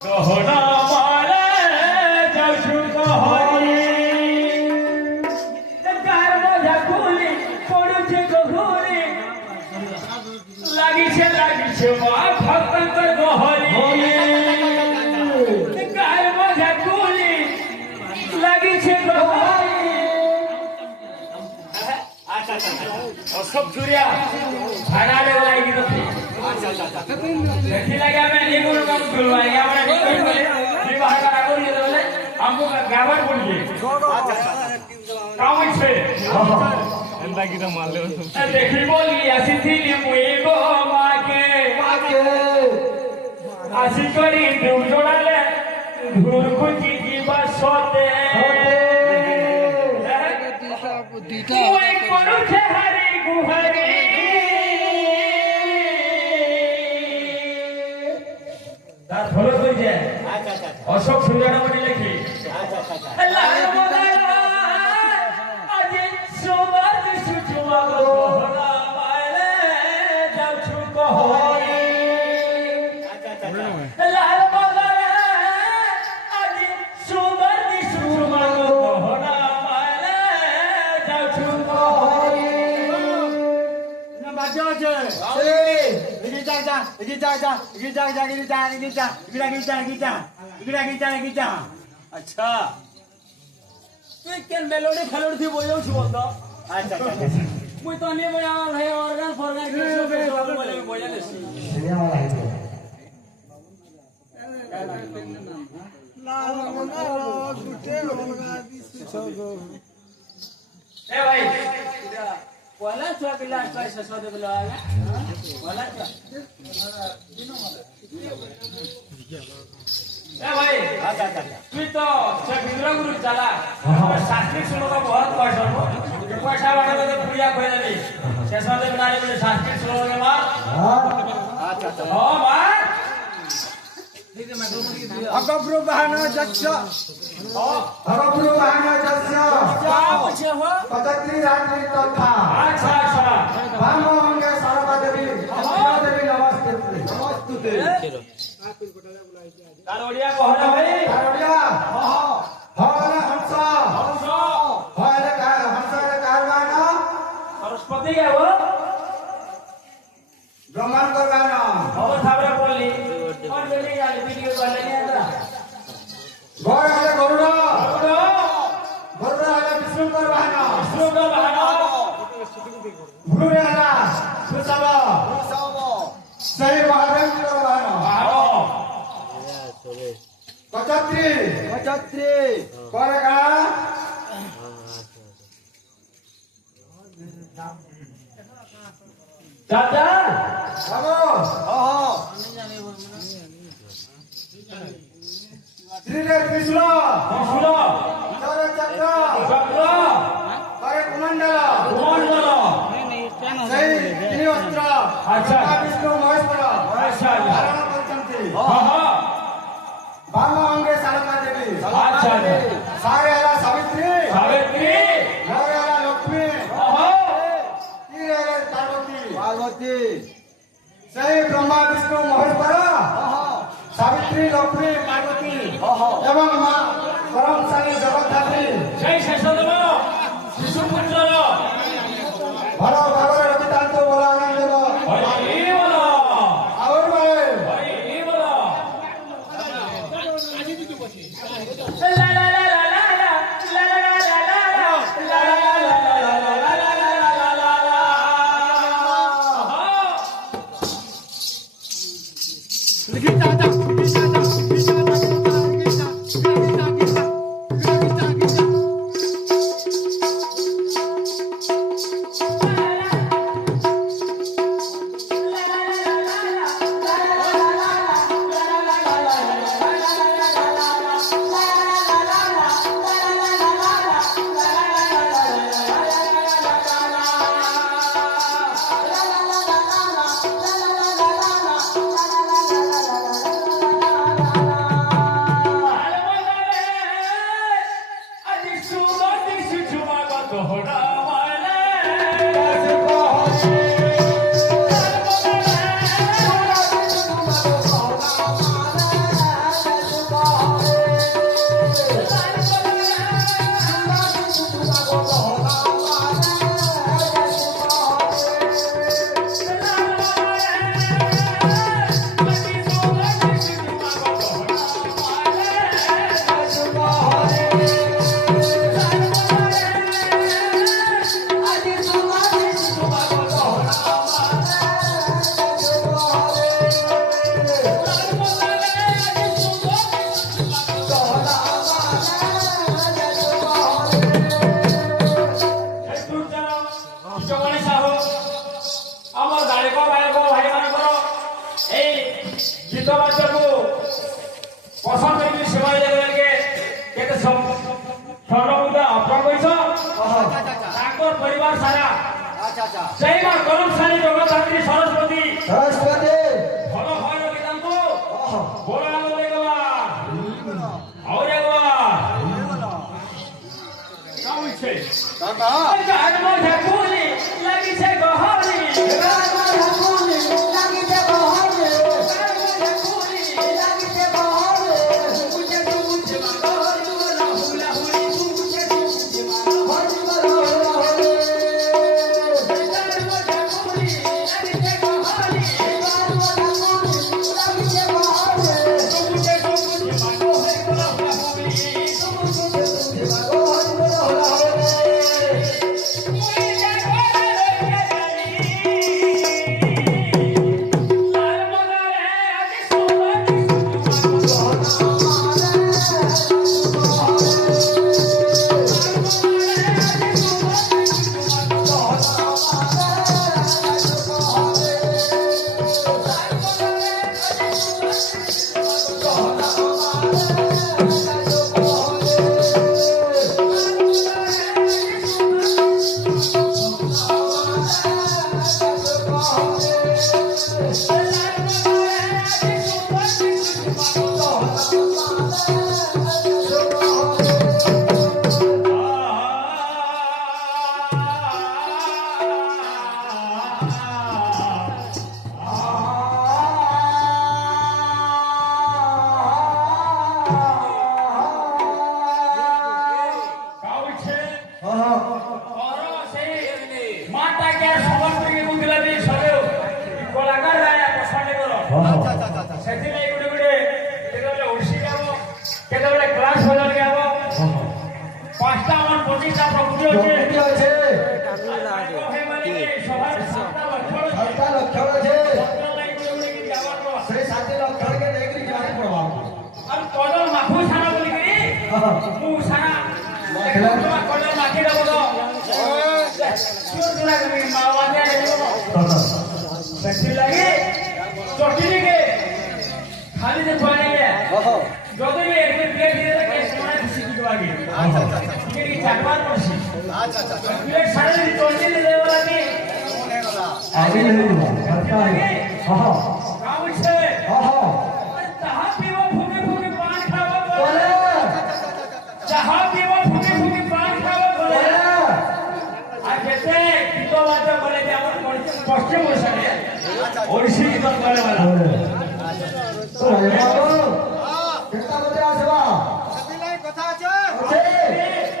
गहना मारे जाऊछु कहरी गार मजा खुली पड़ुछे गहुरी लागिछे मा भक्तंकर गहरी गार मजा खुली लागिछे गहरी अशोक सूर्या भाड़ा ले लागी तो देखी लगा मैं निगुण कम खुलवाएंगे हमने निगुण बोले विवाह का आगो ये बोले हमको गावर बोलिए काम छे एंदा की तो मान ले देखी बोली ऐसी थी मुई गो माके आसी करी दूर जोड़ाले धूर कुची जीवा सोते मुई करू छे हरी गुहरी अशोक सूर्या म्हणे लेखी अजे सोमवार सुचुमा गहना मारे जाऊछु कहरी लाल मगरे अजे सोमवार सुचुमा गहना मारे जाऊछु कहरी ना बाजो छे गीता अच्छा तू केन मेलोडी फेलोडी थी बोयो छु बोलतो अच्छा मुई तो ने बया है ऑर्गन फॉर्गन के बोले बोया नसी ए भाई वाला छुआ पिला पैसा सौ दे बोला वाला छुआ ए भाई अच्छा तू तो इंद्र गुरु चला शास्त्री सुनो का बहुत पैसा हो पैसा वाला तो पूजा कोई नहीं शेषा दे बिना में शास्त्री सुनो के मार अच्छा हां मार अगब्रु बहाना जक्ष अगब्रु बहाना जक्ष क्या पूछे हो पतत्री रात्रि तथा अच्छा भामो अंगे सरदा देवी नमस्ते तारोड़िया कहना भाई तारोड़िया हले हंस हले कारवाना सरस्वती क्या वो ब्रह्मांड करवाना और थाबरे बोली और जल्दी जाले वीडियो कर लेंगे अंदर गौर हले गरुड़ा हले विष्णु करवाना भूरे हला सुसवा सही महादेव करवाना कचत्री करेगा दादा हेलो श्री कृष्ण करे चक्र करे कुमंडल सही तीन अस्त्र अच्छा विष्णु महेश्वर अच्छा धारण करते हां भामा अंगे सारदा देवी अच्छा सारे हला सावित्री सावित्री नवरे हला लक्ष्मी तीर हला पार्वती सही ब्रह्मा विष्णु महेश्वर सावित्री लक्ष्मी पार्वती एवं मां परमशाली जगद्धात्री जय शेषदेव शिशुपुत्र भलो भागवत रवितांत बोला आनंद हरि बोलो और भाई हरि बोलो ला ला ला ला ला ला ला देवर सारा আচ্ছা আচ্ছা সেই মা কলমশালী জগদ্ধাত্রী সরস্বতী সরস্বতী ভালো হয় নাকি জানতো ওহ বলো না বলে একবার আর একবার কাউছে কাকা গান মধ্যে ফুলি লাগিছে গহরি গান মধ্যে ফুলি লাগিছে গহরি গান মধ্যে ফুলি লাগিছে গহরি তুমুছে তুমুছে গহরি তুলা হুলা হুলি তুমুছে তুমুছে গহরি তুলা হুলা হুলি গান মধ্যে ফুলি লাগিছে গহরি গান মধ্যে ফুলি লাগিছে গহরি তুমুছে তুমুছে গহরি তুলা হুলা হুলি তুমুছে তুমুছে গহরি তুলা হুলা হুলি खाली से पानी है जो भी एक प्लेट दिए थे कैसे माने खुशी की बात है ठीक है चाकबार पड़सी अच्छा अच्छा प्लेट सारे दिन चोटी ले ले वाला की आगे नहीं दूंगा करता है हां काम से हां जहां पीवो फूके फूके पान खाओ बोले जहां पीवो फूके फूके पान खाओ बोले आज जैसे कितो बात बोले कि अपन पश्चिम ओडिशा में ओडिसी की बात बोले वाला तो हे बाबू केता बजे आसबा ସେଥିଲାଗି କଥା ଅଛି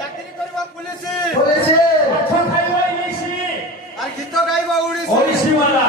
ଚାକିରି କରିବ ପୁଲିସ पुलिस अच्छा खाइबो इलिसी আর গୀତ ଗାଇବ ଓଡ଼ିଶୀ ओडिसी वाला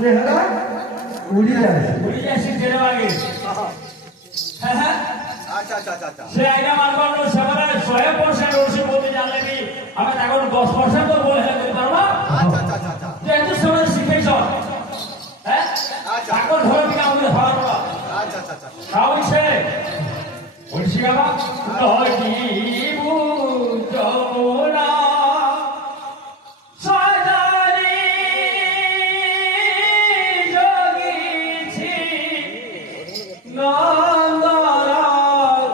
ने हरा उड़ी जाए ओडिया से देने वाले हां আচ্ছা আচ্ছা আচ্ছা আচ্ছা से आगे मानबो नो सबरा 100% ओडिसी बोलते जानले भी हमें ताको 10% तो बोले है करबा আচ্ছা আচ্ছা আচ্ছা আচ্ছা যেহেতু সবাই শিখেছ হ্যাঁ আচ্ছা। তাকো ধরে দিকে আমাদের হওয়ার আচ্ছা আচ্ছা আচ্ছা খাওয়াইছে বলছি বাবা নদীবু যমুনা সজারি যোগীছি নন্দর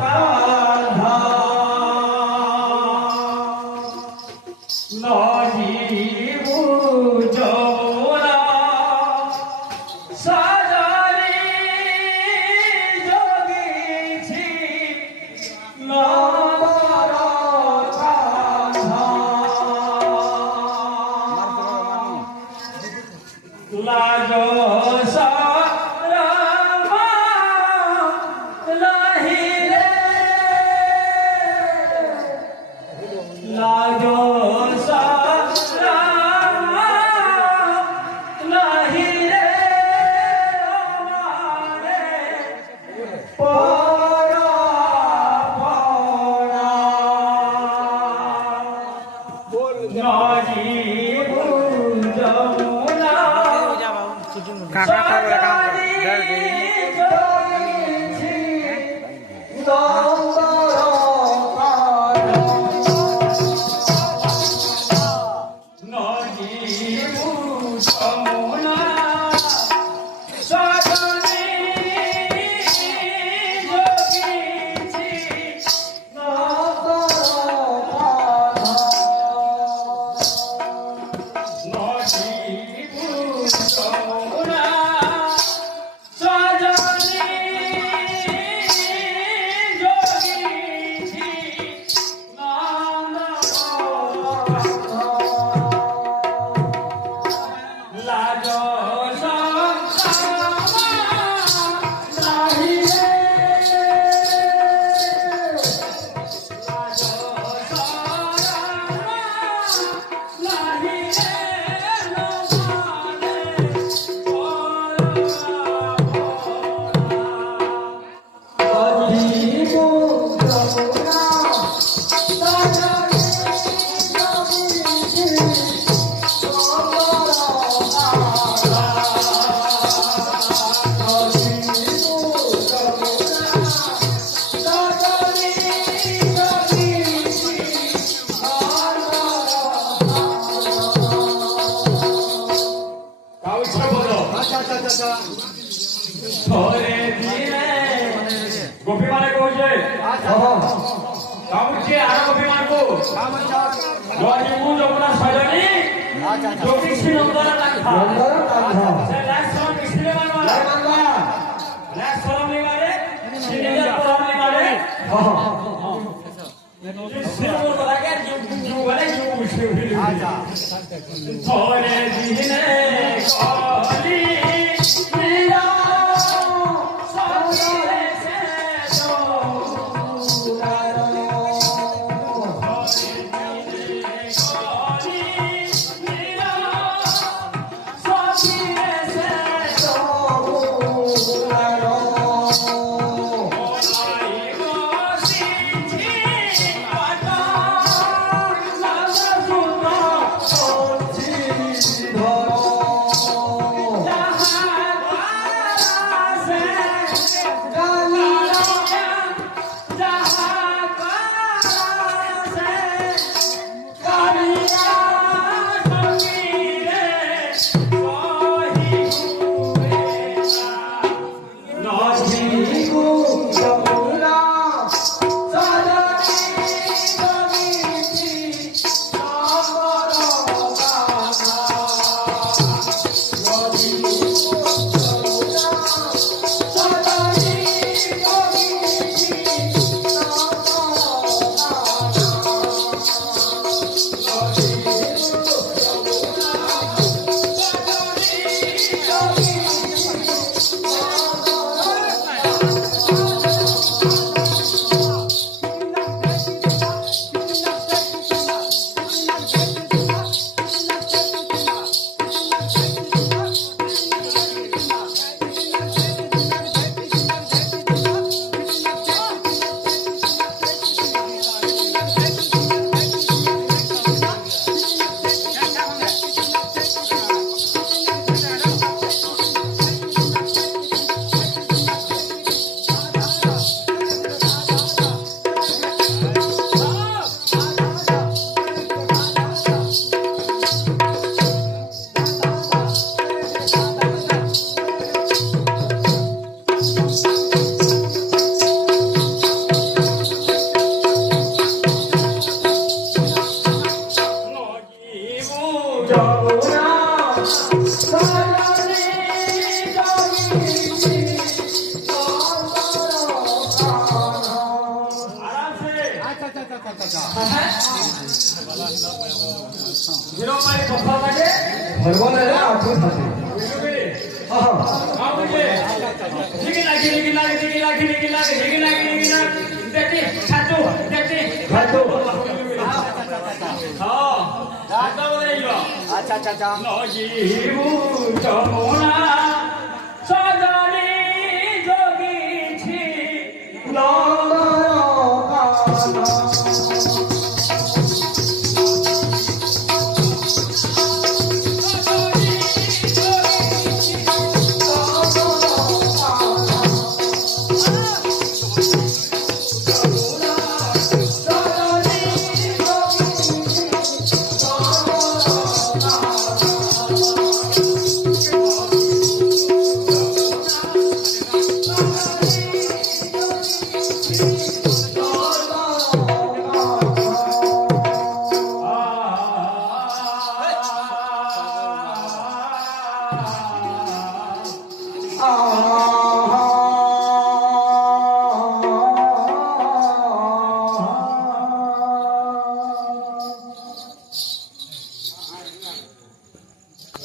কাঁধা নদীবু যমুনা সজারি যোগীছি নন্দর ଗୋପୀ ମାନେ କହୁଛେ କାମୁଛି ଆର ଗୋପୀ ମାନଙ୍କୁ ମୁଁ ଯମୁନା ସଜনী ଯୋଗୀ ଶ୍ରୀ ନନ୍ଦନ ତାଙ୍କ ସେ ଲାଷ୍ଟ ସମୟ ମିଶିଲେ ମାନବା ଲାଷ୍ଟ ସମୟ ନିବାରେ ସିନିୟର ପରମ ନିବାରେ ସିନିୟର ବଲାକେ ଯୁ ବଲେ ଯୁ ମିଶିଲେ ଥରେ ଦିନେ କଲି ନିରା ସଜିଲେ ସେ अच्छा अच्छा अच्छा no, you don't wanna